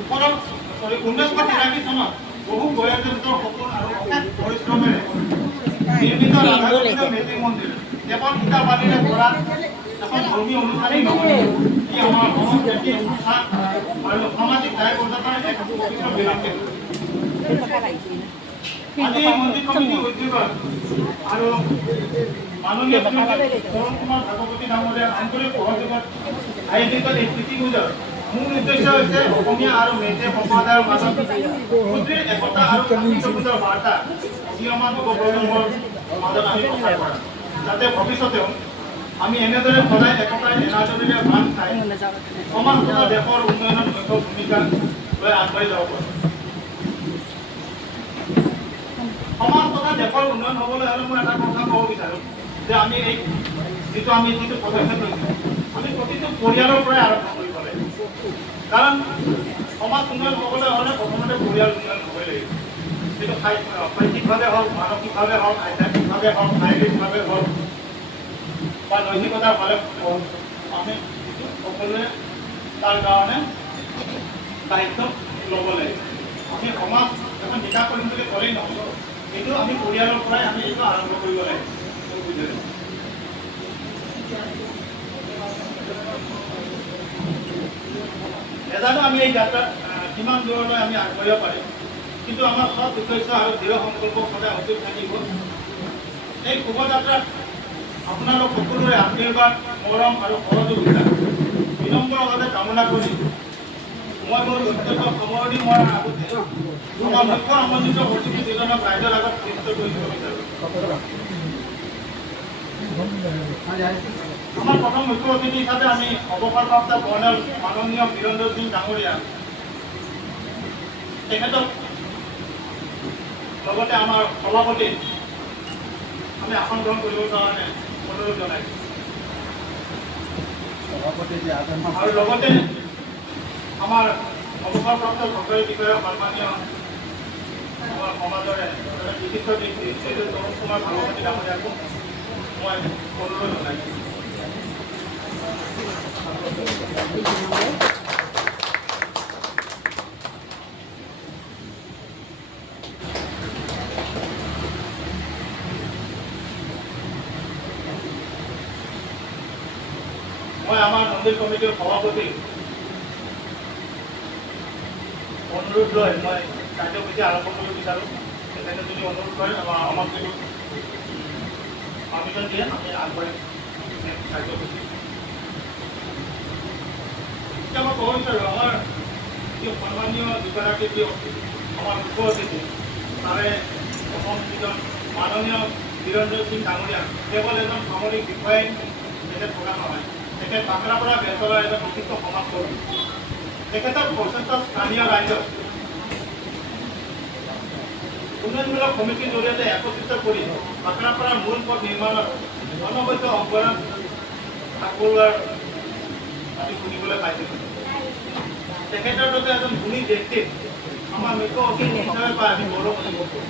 ওপৰত 1983 চনত বহু বয়োজ্যেষ্ঠৰ সপোন আৰু অশেষ পৰিশ্ৰমেৰে নিৰ্মিত ৰাধাকৃষ্ণ মেজি মন্দিৰ কেৱল ইটা বালিৰে ভৰা এখন ধৰ্মীয় অনুষ্ঠানেই নহয়, ই আমাৰ সংস্কৃতি, ভাষা আৰু সামাজিক দায়বদ্ধতাৰ এক পবিত্ৰ বিৰাংকেন্দ্ৰ। আজি এই মন্দিৰ কমিটিৰ উদ্যোগত আৰু মাননীয় তৰুণ কুমাৰ ভাগৱতী ডাঙৰীয়াৰ আন্তৰিক সহযোগত আয়োজিত এই প্ৰীতি পূজাৰ মূল উদ্দেশ্য হৈছে অসমীয়া আৰু মেইটেই সম্প্ৰদায়ৰ মাজত সুদৃঢ় একতা আৰু সম্প্ৰীতিৰ বাৰ্তা উদীয়মান যুৱ প্ৰজন্মৰ মাজত আমি প্ৰচাৰ কৰা, যাতে ভৱিষ্যতেও আমি এনেদৰে সদায় একতাৰ এনাজৰীৰে বান্ধ খাই সমাজ তথা দেশৰ উন্নয়নত মুখ্য ভূমিকা লৈ আগবাঢ়ি যাব পাৰোঁ। সমাজ তথা দেশৰ উন্নয়ন হ'বলৈ হ'লে মই এটা কথা ক'ব বিচাৰোঁ যে আমি এই যিটো পদক্ষেপ লৈছোঁ আমি প্ৰতিটো পৰিয়ালৰ পৰাই আৰম্ভ কৰিব লাগিব। কাৰণ সমাজ উন্নয়ন হ'বলৈ হ'লে প্ৰথমতে পৰিয়াল উন্নয়ন হ'বই লাগিব। যিটো শৈক্ষিকভাৱে হওক, মানসিকভাৱে হওক, আধ্যাত্মিকভাৱে হওক, শাৰীৰিকভাৱে হওক বা নৈতিকতাৰ ফালে হওক, আমি সকলোৱে তাৰ কাৰণে দায়িত্ব ল'ব লাগিব। আমি সমাজ এখন বিকাশ কৰিম বুলি ক'লেই নহ'ব, এইটো আমি পৰিয়ালৰ পৰাই আমি এইটো আৰম্ভ কৰিব লাগিব। নেজানো আমি এই যাত্ৰাত কিমান দূৰলৈ আমি আগবাঢ়িব পাৰিম, কিন্তু আমাৰ সৎ উদ্দেশ্য আৰু দৃঢ় সংকল্প সদায় অটুট থাকিব। এই শুভযাত্ৰাত আপোনালোক সকলোৰে আশীৰ্বাদ, মৰম আৰু সহযোগিতা বিনম্ৰভাৱে কামনা কৰি মই মোৰ ব্যক্তিগত সামৰণি মৰাৰ আগতে আমাৰ মুখ্য আমন্ত্ৰিত অতিথিজনক ৰাইজৰ আগত পৰিচিত কৰিব বিচাৰোঁ। আমাৰ প্ৰথম মুখ্য অতিথি হিচাপে আমি অৱসৰপ্ৰাপ্ত কৰ্ণেল মাননীয় বীৰেন্দ্ৰ সিং ডাঙৰীয়া, তেখেতক লগতে আমাৰ সভাপতি আমি আসন গ্ৰহণ কৰিবৰ কাৰণে অনুৰোধ জনাইছোঁ। আৰু লগতে আমাৰ অৱসৰপ্ৰাপ্ত চৰকাৰী বিষয়া সন্মানীয় আমাৰ সমাজৰে বিশিষ্ট ব্যক্তি শ্ৰী তৰুণ কুমাৰ ভাগৱতী ডাঙৰীয়াকো মই অনুৰোধ জনাইছোঁ। মই আমাৰ মন্দিৰ কমিটিৰ সভাপতি অনুৰোধ লৈ মই কাৰ্যসূচী আৰম্ভ কৰিব বিচাৰোঁ। তেখেতে যদি অনুৰোধ কৰে আমাক যদি পাৰ্মিশ্যন দিয়ে আমি আগবাঢ়িম কাৰ্যসূচী। এতিয়া মই ক'ব বিচাৰোঁ আমাৰ যি সন্মানীয় দুগৰাকী যি আমাৰ মুখ্য অতিথি তাৰে প্ৰথম যিজন মাননীয় বীৰেন্দ্ৰ সিং ডাঙৰীয়া কেৱল এজন সামৰিক বিষয়াই তেখেত থকা নহয়, তেখেত বাকৰাপাৰা বেলতলাৰ এজন বিশিষ্ট সমাজকৰ্মী। তেখেতৰ প্ৰচেষ্টাত স্থানীয় ৰাইজক উন্নয়নমূলক সমিতিৰ জৰিয়তে একত্ৰিত কৰি বাকৰাপাৰাৰ মূল পথ নিৰ্মাণত অনবদ্য অৱদান আগবঢ়োৱাৰ আমি শুনিবলৈ পাইছিলোঁ। তেখেতৰ দৰে এজন গুণী ব্যক্তিক আমাৰ মুখ্য অতিথি হিচাপে পাই আমি গৌৰৱ অনুভৱ কৰোঁ।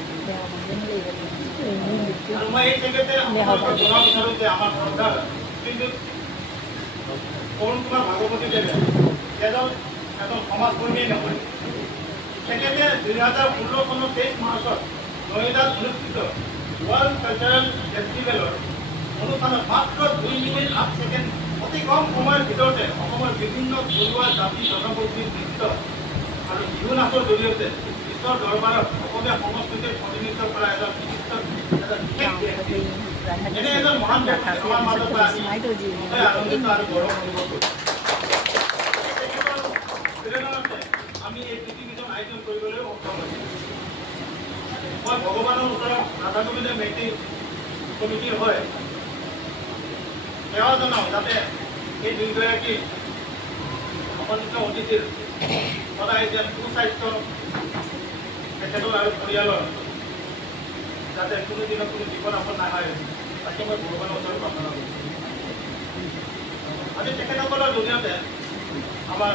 আৰু মই এই তেখেতে আপোনালোকক জনাব বিচাৰোঁ যে আমাৰ শ্ৰদ্ধাৰ শ্ৰীযুত তৰুণ কুমাৰ ভাগৱতী দেৱে এজন সমাজকৰ্মীয়ে নহয়, তেখেতে 2016 চনৰ 23 মাৰ্চত নয়দাত অনুষ্ঠিত ৱৰ্ল্ড কালচাৰেল ফেষ্টিভেলৰ অনুষ্ঠানত মাত্ৰ 2 মিনিট 8 ছেকেণ্ড অতি কম সময়ৰ ভিতৰতে অসমৰ বিভিন্ন থলুৱা জাতি জনগোষ্ঠীৰ নৃত্য আৰু বিহু নাচৰ জৰিয়তে বিশ্বৰ দৰবাৰত অসমীয়া সংস্কৃতিৰ প্ৰতিনিধিত্ব কৰা এজন বিশিষ্ট বিশেষ ব্যক্তি, এনে এজন মহান ব্যক্তি আমাৰ মাজত আমি আনন্দিত আৰু গৌৰৱ অনুভৱ কৰোঁ। আমি এই পৃথিৱীখন আয়োজন কৰিবলৈ সক্ষম হৈছোঁ। মই ভগৱানৰ ওচৰত ৰাধা গোবিন্দ মেইটি কমিটিৰ হয় সেৱা জনাওঁ যাতে এই দুয়োগৰাকী আমন্ত্ৰিত অতিথিৰ সদায় যেন সুস্বাস্থ্য তেখেতৰ আৰু পৰিয়ালৰ যাতে কোনো দিনত কোনো বিপদ আপদ নাহে তাকে মই ভগৱানৰ ওচৰত প্ৰাৰ্থনা কৰিছোঁ। আজি তেখেতসকলৰ জৰিয়তে আমাৰ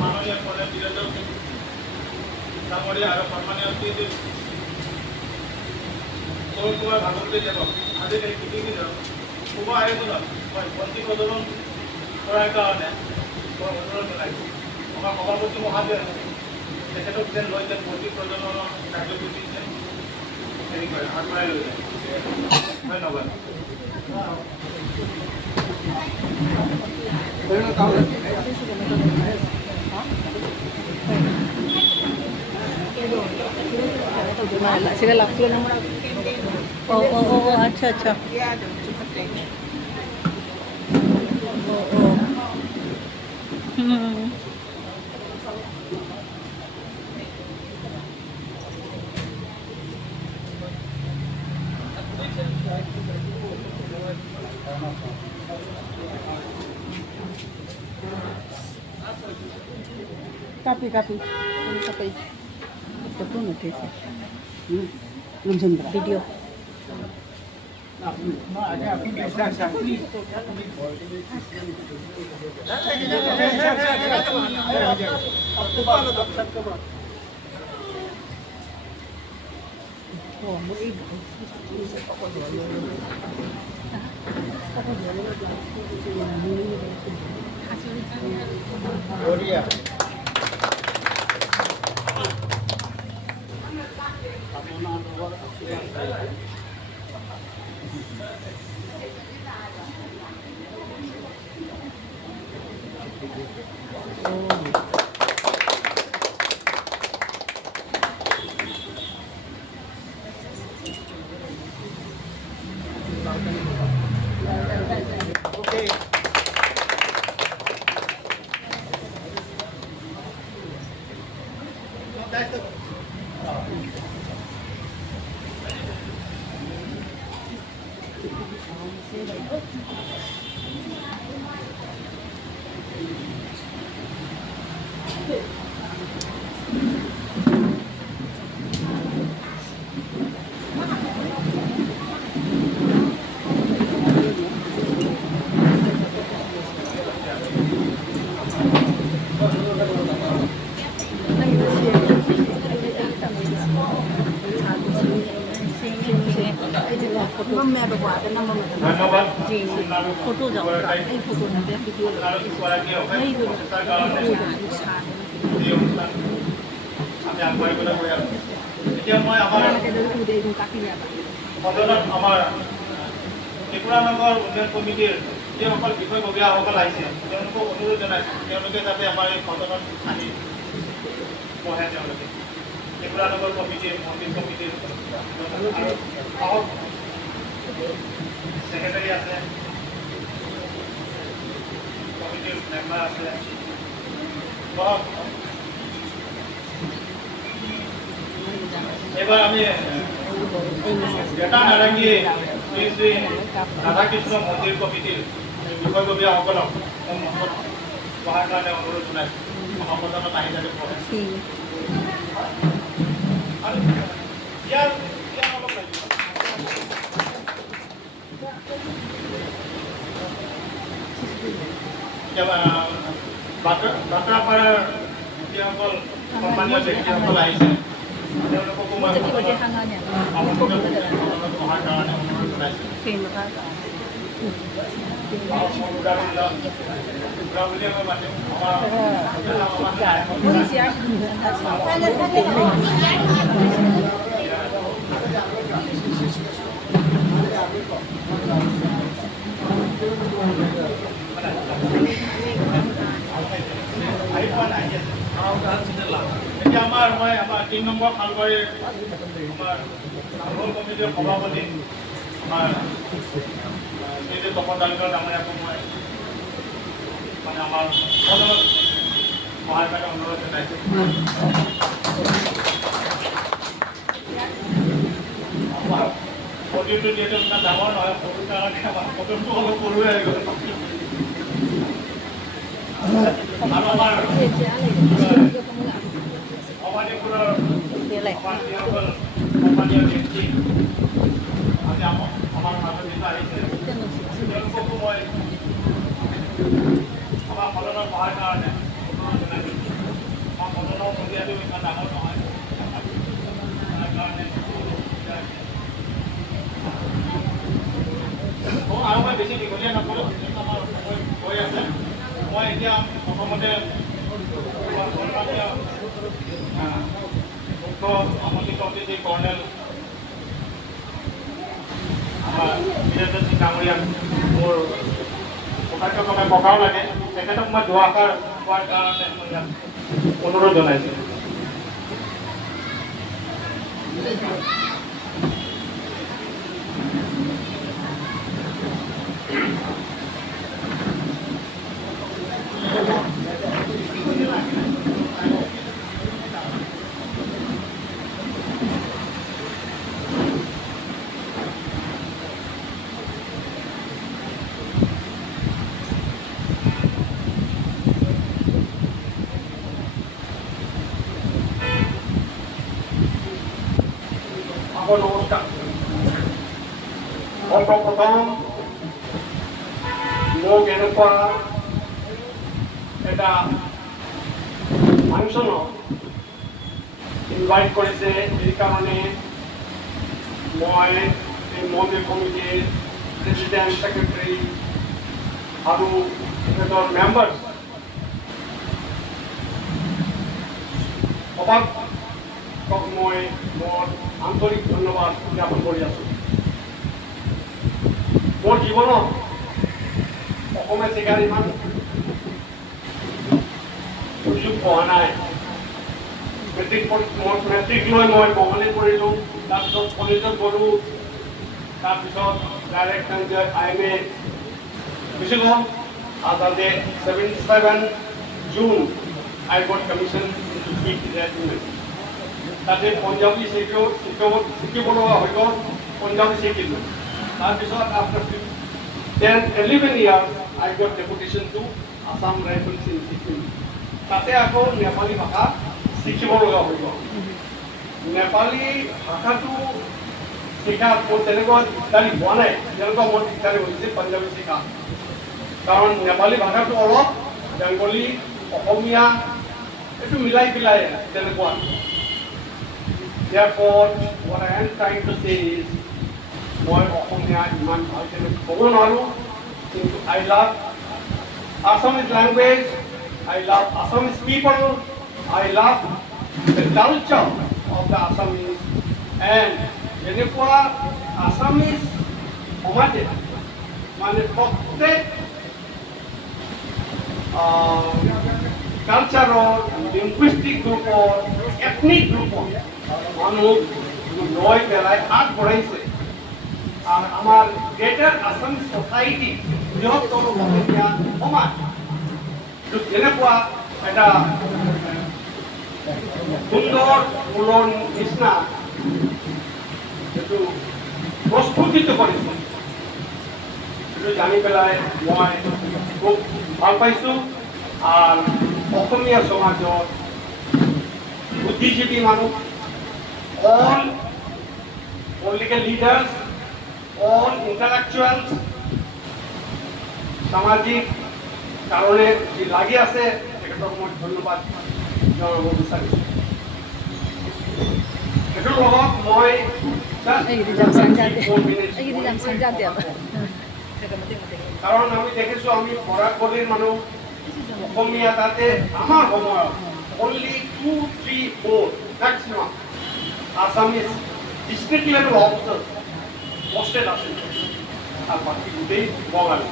মাননীয় কৰ্ণেল বীৰেন্দ্ৰ সিং ডাঙৰীয়া আৰু সন্মানীয় শ্ৰীযুত তৰুণ কুমাৰ ভাগৱতী দেৱক আজিৰ এই পৃথিৱীৰ শুভ আয়োজনত মই বন্তি প্ৰজ্বলন কৰাৰ কাৰণে মই অনুৰোধ জনাইছোঁ। আমাৰ সভাপতি মহাশয় তেখেতক যেন লৈ যেন প্ৰতি প্ৰজন্মৰ কাৰ্যসূচী যেন হেৰি কৰে আগবঢ়াই লৈ যায় ধন্যবাদ Sige lang naman. Oo, acha. Oo. Copy. Copy. Ito po notice. Video. ধন্যবাদ फोटो जाओ এই फोटो ना वीडियो नहीं এই অনুষ্ঠান আমি আগবাঢ়িবলৈ গৈ আছোঁ এতিয়া মই আমাৰ সদনত আমাৰ ত্ৰিপুৰা নগৰ উন্নয়ন কমিটিৰ যিসকল বিষয়ববীয়াসকল আহিছে তেওঁলোকক অনুৰোধ জনাইছোঁ তেওঁলোকে যাতে আমাৰ এই সদনত আহি বহে তেওঁলোকে ত্ৰিপুৰা নগৰ কমিটিৰ মন্দিৰ কমিটিৰ আৰু সেক্ৰেটাৰি আছে কমিটিৰ মেম্বাৰ আছে এবাৰ আমি ডেটা নাৰায়ণী শ্ৰী ৰাধাকৃষ্ণ মন্দিৰ কমিটিৰ বিষয়ববীয়াসকলক সন্মুখত বহাৰ কাৰণে অনুৰোধ জনাইছোঁ আমাৰ সদনত আহি যাতে পঢ়ে আৰু ইয়াৰ অলপ লাগিব বাটাপাড়াৰ যিসকল সন্মানীয় ব্যক্তিসকল আহিছে তেওঁলোককো মই অহাৰ কাৰণে অনুৰোধ জনাইছোঁ বুলিয়ে মই মাতিম এতিয়া আমাৰ ৩ নম্বৰ খালবাৰীৰ আমাৰ নামঘৰ কমিটিৰ সভাপতি আমাৰ শ্ৰী তপন দালিকৰ ডাঙৰীয়াকো মই মানে আমাৰ সদনত সহায় কাৰণে অনুৰোধ জনাইছোঁ ফটোটো যিহেতু ইমান ডাঙৰ নহয় ফটোৰ কাৰণে আমাৰ ফটোটো অলপ সৰুৱে হৈ গ'ল আৰু আমাৰ অমানিপুৰৰ সন্মানীয় ব্যক্তি আজি আমাৰ মাজত আহিছে তেওঁলোককো মই আমাৰ সদনৰ সহায়ৰ কাৰণে অনুৰোধ জনাইছোঁ আমাৰ সদনৰ মন্দিৰটো ইমান ডাঙৰ নহয় তাৰ কাৰণে আৰু মই বেছি দীঘলীয়া নকৰোঁ আমাৰ সময় হৈ আছে মই এতিয়া প্ৰথমতে আমন্ত্ৰিত অতিথি কৰ্নেল আমাৰ বীৰেন্দ্ৰ সিং ডাঙৰীয়া মোৰ সৌভাগ্যক্ৰমে ককাও লাগে তেখেতক মই দুআষাৰ কোৱাৰ কাৰণে মই ইয়াত অনুৰোধ জনাইছোঁ। নমস্কাৰ। সৰ্বপ্ৰথম মোক এনেকুৱা এটা ফাংচনত ইনভাইট কৰিছে এই কাৰণে মই এই মন্দিৰ কমিটিৰ প্ৰেচিডেণ্ট ছেক্ৰেটাৰী আৰু তেখেতৰ মেম্বাৰ্ছ সবাক মই মোৰ আন্তৰিক ধন্যবাদ জ্ঞাপন কৰি আছোঁ। মোৰ জীৱনত অসমীয়া চিকাৰ ইমান সুযোগ পোৱা নাই। মেট্ৰিক লৈ মই বঙালী পঢ়িলোঁ, তাৰপিছত কলেজত গ'লোঁ, তাৰপিছত ডাইৰেক্ট IMA গুচি গ'ল। আজাদে 77 June I got commissioned to keep that unit. তাতে পঞ্জাবী শিকিব লগা হৈ গ'ল, পঞ্জাবী শিকিলোঁ। তাৰপিছত after 11 years I got deputation to Assam Rifles in Sikkim. তাতে আকৌ নেপালী ভাষা শিকিব লগা হৈ গ'ল। নেপালী ভাষাটো শিকাত মোৰ তেনেকুৱা দিগদাৰী হোৱা নাই, যেনেকুৱা মোৰ দিগদাৰী হৈছে পঞ্জাবী শিকা। কাৰণ নেপালী ভাষাটো অলপ বেংগলী অসমীয়া এইটো মিলাই পেলাই তেনেকুৱা। Therefore, what I am trying to say is, মই অসমীয়া ইমান ভালকে ক'ব নোৱাৰোঁ, কিন্তু I love Assamese language, I love Assamese people, I love the culture of the Assamese, and যেনেকুৱা Assamese সমাজে মানে প্ৰত্যেক কালচাৰৰ, লিংগুইষ্টিক গ্ৰুপৰ, এথনিক গ্ৰুপৰ মানুহ লৈ পেলাই আগবঢ়াইছে। আৰু আমাৰ গ্ৰেটাৰ আসাম ছ'চাইটি বৃহত্তৰ অসমীয়া সমাজ যেনেকুৱা এটা সুন্দৰ ফুলৰ নিচিনা এইটো প্ৰস্ফুটিত কৰিছে, সেইটো জানি পেলাই মই খুব ভাল পাইছোঁ। আৰু অসমীয়া সমাজৰ বুদ্ধিজীৱী মানুহ, all political leaders, all intellectuals, সামাজিক কাৰণে যি লাগি আছে তেখেতক মই ধন্যবাদ জনাব বিচাৰিছোঁ। সেইটোৰ লগত মই কাৰণ আমি দেখিছোঁ আমি বৰাকবলিৰ মানুহ অসমীয়া তাতে আমাৰ সময়ত only 2, 3, 4 maximum Assamese district level officers posted আছে আর বাকি গোটেই বঙালী।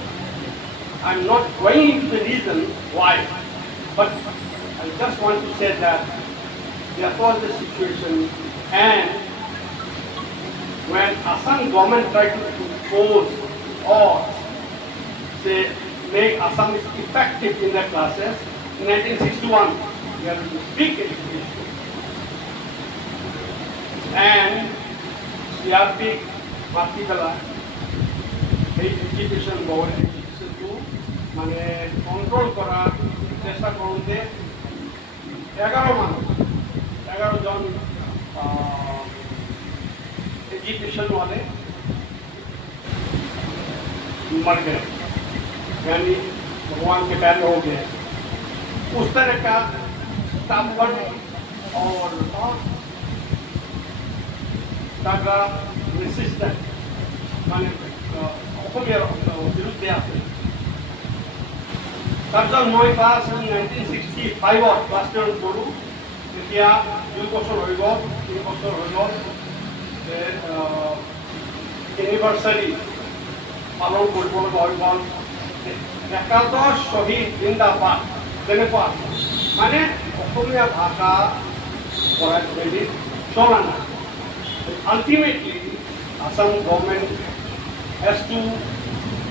I'm not going into the reason why, but I just want to say that that was the situation, and when Assam government tried to impose or say make Assamese effective in their classes in 1961, we had a big education. And CRP Matibala, education board, education to মানে control করা চেষ্টা করতে 11 জন education वाले मर गए, यानी भगवान के पैर हो गए। उस तरह का तापवर और तागा रेसिस्टेंट माने অসমীয়াৰ বিৰুদ্ধে আছে। তাৰপিছত মই ক্লাছ 1965 ক্লাছ 10 কৰোঁ, এতিয়া 2 বছৰ হৈ গ'ল, 3 বছৰ হৈ গ'ল এনিভাৰ্চাৰী পালন কৰিবলৈ হৈ গ'ল। একাদশ শ্বহীদ জিন্দাবাদ তেনেকুৱা মানে অসমীয়া ভাষা পঢ়াই মেলি চলা নাই। Ultimately Assam government has to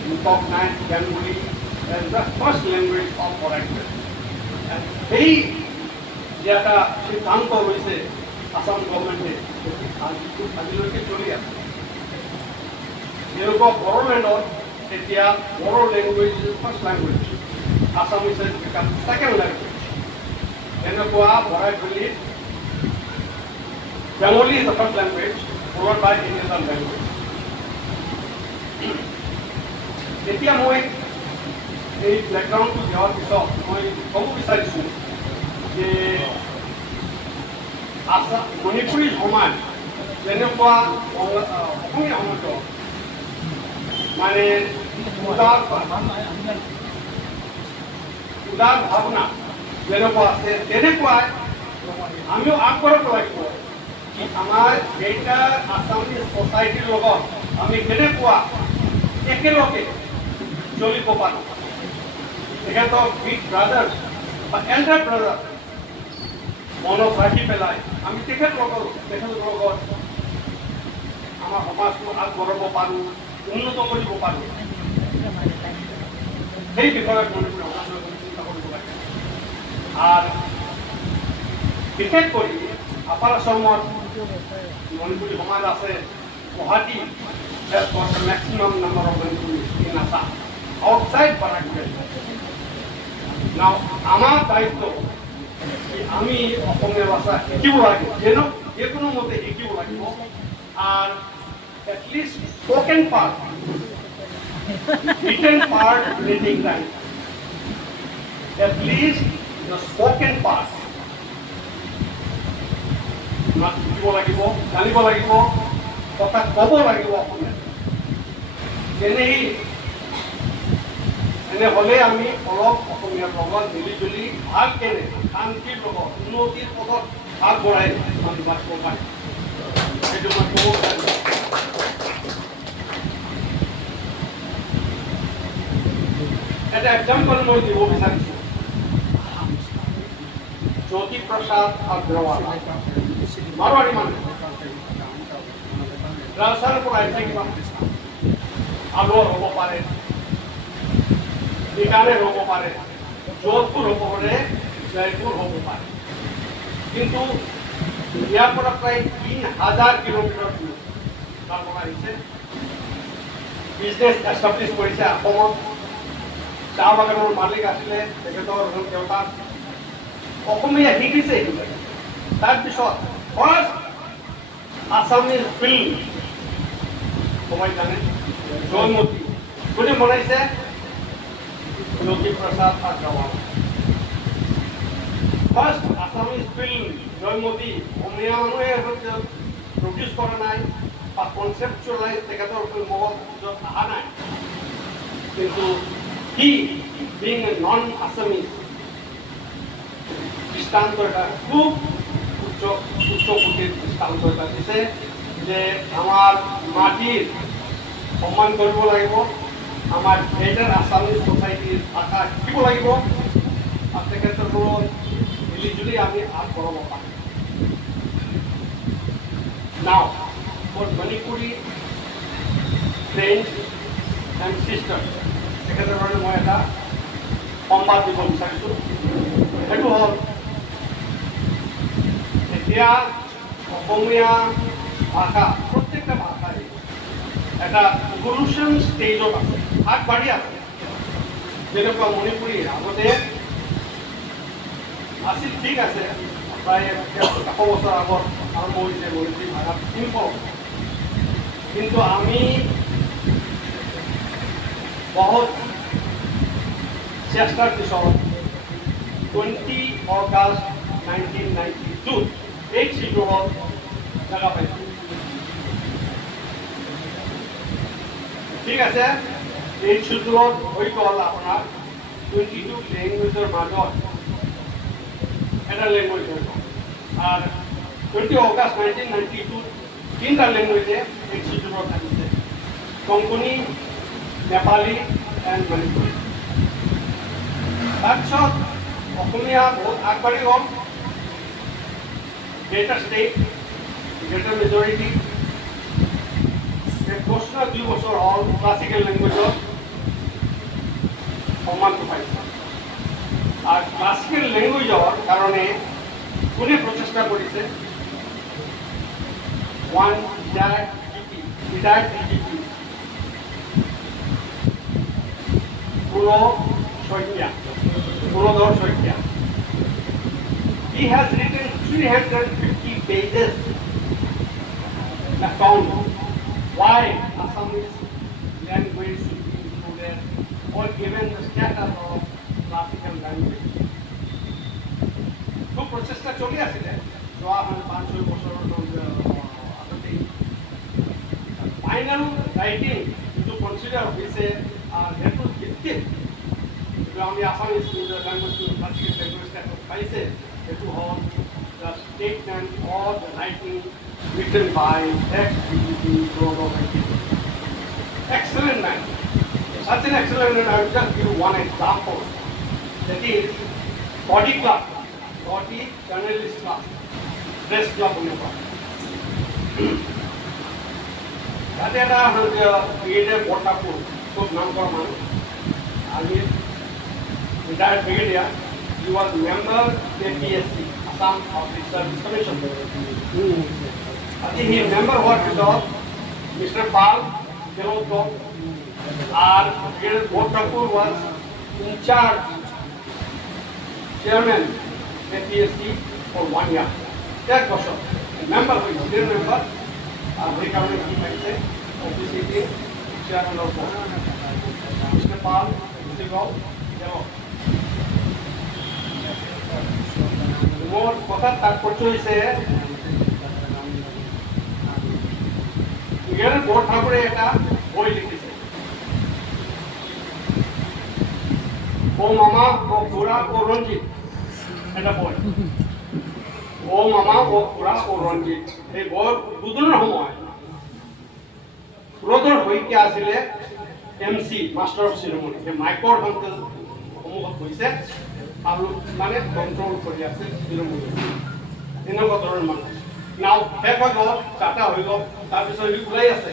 recognize Bengali as the first language of foreign country. এই যে একটা সিদ্ধান্ত রয়েছে আসাম গভর্নমেন্টে আজিলৈকে চলি আছে। যেনেকুৱা বড়োলেণ্ডত এতিয়া Bodo language is first language, Assamese is become second language. তেনেকুৱা বৰাইভেলীত Bengali is the first language followed by any other language. এতিয়া মই এই ব্যাকগ্ৰাউণ্ডটো দিয়াৰ পিছত মই ক'ব বিচাৰিছোঁ যে মণিপুৰী সমাজ যেনেকুৱা অসমীয়া সমাজত মানে উদাৰ ভাৱনা যেনেকুৱা আছে তেনেকুৱাই আমিও আগবাঢ়িব লাগিব। আমাৰ এইটা আসামিজ সোসাইটিৰ লগত আমি কেনেকুৱা একেলগে চলিব পাৰোঁ। তেখেতক বিগ ব্ৰাদাৰ বা এল্ডাৰ ব্ৰাদাৰ মনত ৰাখি পেলাই আমি তেখেতৰ লগত আমাৰ সমাজটো আগবঢ়াব পাৰোঁ, উন্নত কৰিব পাৰোঁ। সেই বিষয়ত মণিপুৰী সমাজৰ চিন্তা কৰিব লাগে। আৰু বিশেষ কৰি আপাৰ আসামত মণিপুৰী সমাজ আছে। Guwahati has got the maximum number of Manipuris in Assam outside Barakpet. Now, আমার দায়িত্ব আমি অসমীয়া ভাষা শিকিব লাগিব, যে কোনো মতে শিকিব লাগিব। আর at least spoken part, written part reading time, at least the spoken part শিকিব লাগিব, জানিব লাগিব, কথা ক'ব লাগিব অসমীয়া। এনে হ'লে আমি অলপ অসমীয়াৰ লগত মিলিজুলি ভালকে শান্তিৰ লগত উন্নতিৰ পথত আগবঢ়াই আমি বাচিব পাৰিম। সেইটো মই ক'ব পাৰিম। এটা এক্সাম্পল মই দিব বিচাৰিছোঁ। জ্যোতি প্ৰসাদ আগৰৱাল মাৰৱাৰী মানুহ, ৰাজস্থানৰ পৰা আহিছে। কিবা আলোৰ হ'ব পাৰে, বিকানেৰ হ'ব পাৰে, যোধপুৰ হ'ব পাৰে, জয়পুৰ হ'ব পাৰে। কিন্তু ইয়াৰ পৰা প্ৰায় ৩,০০০ কিলোমিটাৰ দূৰ তাৰ পৰা আহিছে। বিজনেছ এষ্টাব্লিছ কৰিছে অসমত। চাহ বাগানৰ মালিক আছিলে তেখেতৰ দেউতাক। অসমীয়া শিকিছে। তাৰপিছত ফাৰ্ষ্ট আছামিজ ফিল্ম সবাই জানে জয়মতী কোনে বনাইছে? Jyoti Prasad Agarwala. First Assamese film Joymoti অসমীয়া মানুহে প্ৰডিউচ কৰা নাই বা কনচেপচুৱেলাইজ তেখেতৰ মগজত অহা নাই। কিন্তু সি বিং এ নন আছামিজ দৃষ্টান্ত এটা খুব উচ্চ কোটিৰ দৃষ্টান্ত এটা দিছে যে আমাৰ মাটিৰ সন্মান কৰিব লাগিব, আমাৰ গ্ৰেটাৰ আছামিজ ছ'চাইটিৰ ভাষা শিকিব লাগিব, আৰু তেখেতৰ লগত মিলিজুলি আমি আগবঢ়াব পাৰিম। Now for Manipuri friends and sisters, তেখেতৰ কাৰণে মই এটা সংবাদ দিব বিচাৰিছোঁ। সেইটো হ'ল এতিয়া অসমীয়া ভাষা প্ৰত্যেকটা ভাষাই এটা ইভলিউশ্যন ষ্টেজত আছে, আগবাঢ়ি আছে। যেনেকুৱা মণিপুৰী আগতে আছিল, ঠিক আছে, প্ৰায় 100 বছৰ আগত আৰম্ভ হৈছে মণিপুৰী ভাষা সিম্পল। কিন্তু আমি বহুত চেষ্টাৰ পিছত 20 অগষ্ট 1992 8 শিডিউলত জাগা পাইছোঁ। ঠিক আছে, 8 শিডিউলত হৈ গ'ল আপোনাৰ 22 লেংগুৱেজৰ মাজত এটা লেংগুৱেজ হৈ গ'ল। আর 20 অগাস্ট 1992 তিনটা ল্যাঙ্গুয়েজে এক্সিকিউটিভ থাকিছে কোঙ্কণী নেপালী এণ্ড মণিপুৰী তাৰপিছত অসমীয়া বহুত আগবাঢ়ি গ'ল গ্ৰেটাৰ ষ্টেট গ্ৰেটাৰ মেজৰিটি এক বছৰ 2 বছৰ হ'ল ক্লাছিকেল লেংগুৱেজত সন্মানটো পাইছে আর ক্লাসিক্যাল ল্যাঙ্গুয়েজর কারণে কোনে প্রচেষ্টা করেছে one Purodhar Saikia he has written 350 pages account why Assamese language should be included or given the status of classical language. খুব প্রচেষ্টা চলে আসলে যোৱা 5-6 বছৰৰ আগতেই ফাইনেল ৰাইটিং যিটো কনচিডাৰ হৈছে সেইটোৰ ভিত্তিত যিটো আমি আছামিজ লেংগুৱেজটো ক্লাছিকেল লেংগুৱেজ ষ্টেটাছ পাইছে সেইটো হ'ল the statement of the writing written by ex-BJP Gaurav Reddy. Excellent man. Such an excellent man. I will just give you one example. That is body club, body journalist club, press club होने पर। তাতে এটা brigadier বটাপুর খুব নাম করা মানুষ আমি retired brigadier he was member APSC Assam Public Service Commission I think he member what because Mr. Pal Gelotto and Brigadier Botapur was in charge chairman APSC for 1 year এক বছর member হয়েছে member আর ওই কারণে কি পাইছে অফিসে chairman of Mr. Pal মোর কথা তাৎপর্য হয়েছে এখানে বোর্ড ঠাকুরে একটা বই লিখেছে ও মামা ও খুড়া ও রঞ্জিত এটা বই ও মামা ও খুড়া ও রঞ্জিত এই বই দুজনের সময় পুরোধর হইকে আসলে এমসি মাস্টার অফ সেরেমনি মাইকৰ সন্মুখত হৈছে আৰু মানে কন্ট্ৰোল কৰি আছে সেৰেমনি এনেকুৱা ধৰণৰ মানুহ নাও শেষ হৈ গ'ল চাটা হৈ গ'ল তাৰপিছত ওলাই আছে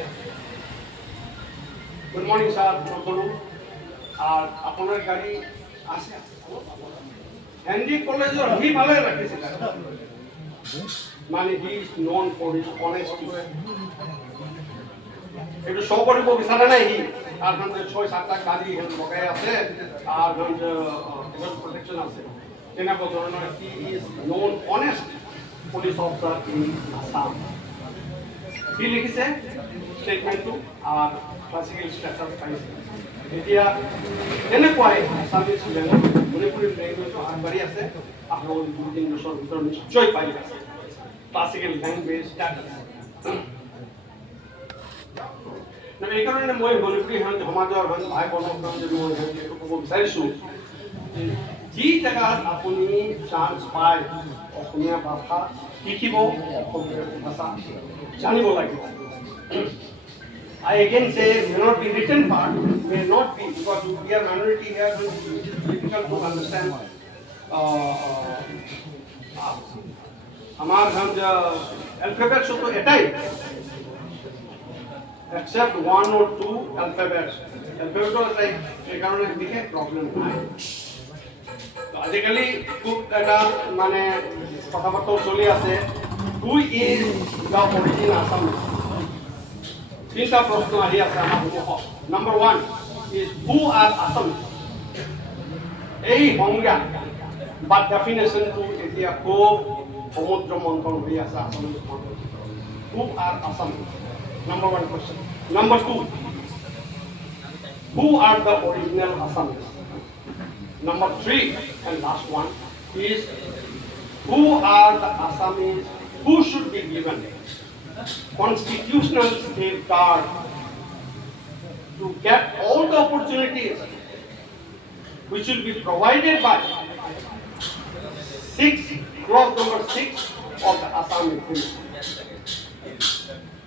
গুড মর্নিং স্যার বলুন আর আপনার গাড়ি আছে হেনরি কলেজের হি ভালো রাখিছে মানে he is known for his honesty একটু শো কৰিব বিচাৰে নাই হি আর মানে 6-7টা গাড়ি হেন লগাই আছে আর মানে প্রোটেকশন আছে তেনেকুৱা ধৰণৰ he is known honest police officer in Assam কি লিখিছে স্টেটমেন্টটো আর ক্লাসিক্যাল স্ট্রাকচার পাইছে এতিয়া তেনেকুৱাই আসামিজ লেংগুৱেজ মণিপুৰী লেংগুৱেজটো আগবাঢ়ি আছে আপোনালোকে 2-3 বছৰৰ ভিতৰত নিশ্চয় পাই আছে ক্লাসিক্যাল লেংগুৱেজ স্ট্যাটাস এই কাৰণে মই মণিপুৰী সমাজৰ ভাই বন্ধুসকলক যদি মই এইটো ক'ব বিচাৰিছোঁ যি জেগাত আপুনি চান্স পায় অসমীয়া ভাষা শিকিব অসমীয়া ভাষা জানিব লাগিব I again say may not be written part, may not be because we are minority here, so it is difficult to understand. हमार हम जो alphabets तो एटाई, except 1 or 2 alphabets. Alphabet was like एक कारण एक दिखे problem है. तो आजकली कुछ ऐसा माने पता तो चली आते. Who is the origin Assam? তিনটা প্রশ্ন আহি আছে আমার সন্মুখত number 1 is who are Assamese এই সংজ্ঞা বা ডেফিনেশনটো এতিয়া খুব সমুদ্র মন্থন হৈ আছে Assamese who are Assamese number 1 question number 2 who are the original Assamese number 3 and last one is who are the Assamese who should be given constitutional safeguard to get all the opportunities which will be provided by clause number 6 of the Assam Agreement.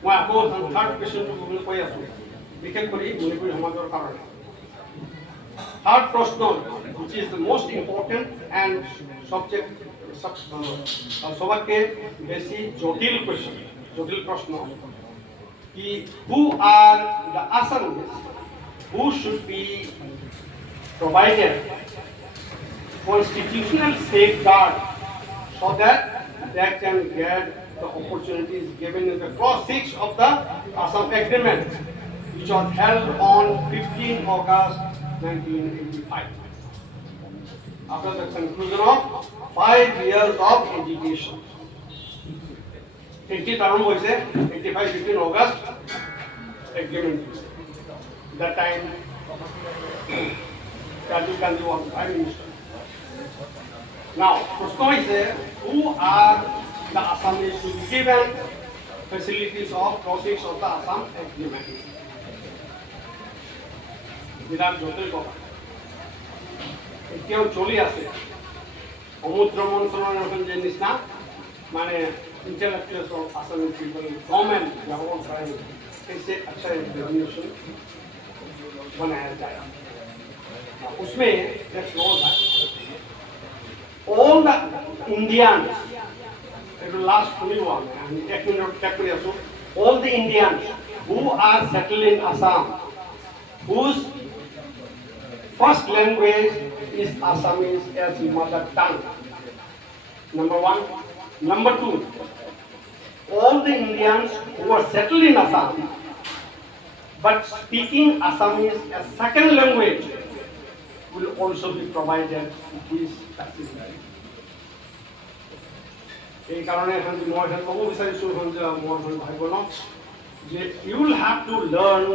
মই আকৌ third কুৱেশ্যনটো বুলি কৈ আছোঁ বিশেষ কৰি মণিপুৰী সমাজৰ কাৰণে third প্ৰশ্ন which is the most important and subject সবাতকে বেছি জটিল কুৱেশ্যন জটিল প্ৰশ্ন কি who are the Assamese who should be provided constitutional safeguard so that they can get the opportunities given in the clause 6 of the Assam Agreement, which was held on 15 August 1985. After the conclusion of 5 years of education. 80 term was 85 15 August Agreement. That time, Rajiv Gandhi was Prime Minister. Now, question is who are the Assamese to be given facilities of clause of the Assam Agreement. বিরাট জটিল কথা এতিয়াও চলি আছে সমুদ্র মন্থনের এখন যে নিচিনা মানে intellectuals of Assam people government level पर कैसे अच्छा एग्जामिनेशन बनाया जाए उसमें एक क्लॉज है all the Indians it will last 21 and एक मिनट चेक करिए सो all the Indians who are settled in Assam whose first language is Assamese as mother tongue. Number 1. Number 2. All the Indians who are settled in Assam but speaking Assamese as second language will also be provided this facility. এই কারণে এখন মই এখন ক'ব বিচাৰিছোঁ এখন যে মোৰ ভাই বোনক যে you will have to learn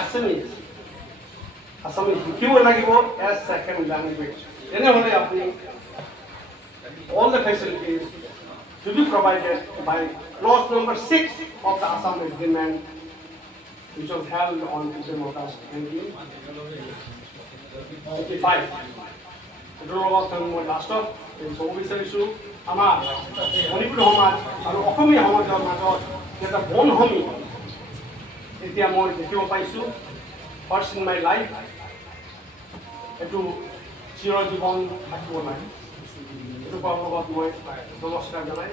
Assamese. Assamese শিকিব লাগিব as second language. তেনেহ'লে আপুনি all the facilities to be provided by clause number 6 of the Assam Agreement, which was held on 15 August 1985. এটোৰ লগত মই লাষ্টত ক'ব বিচাৰিছোঁ আমাৰ মণিপুৰী সমাজ আৰু অসমীয়া সমাজৰ মাজত এটা বনভূমি এতিয়া মই দেখিব পাইছোঁ ফাৰ্ষ্ট ইন মাই লাইফ এইটো চিৰজীৱন থাকিব নাই এইটো কোৱাৰ লগত মই নমস্কাৰ জনাই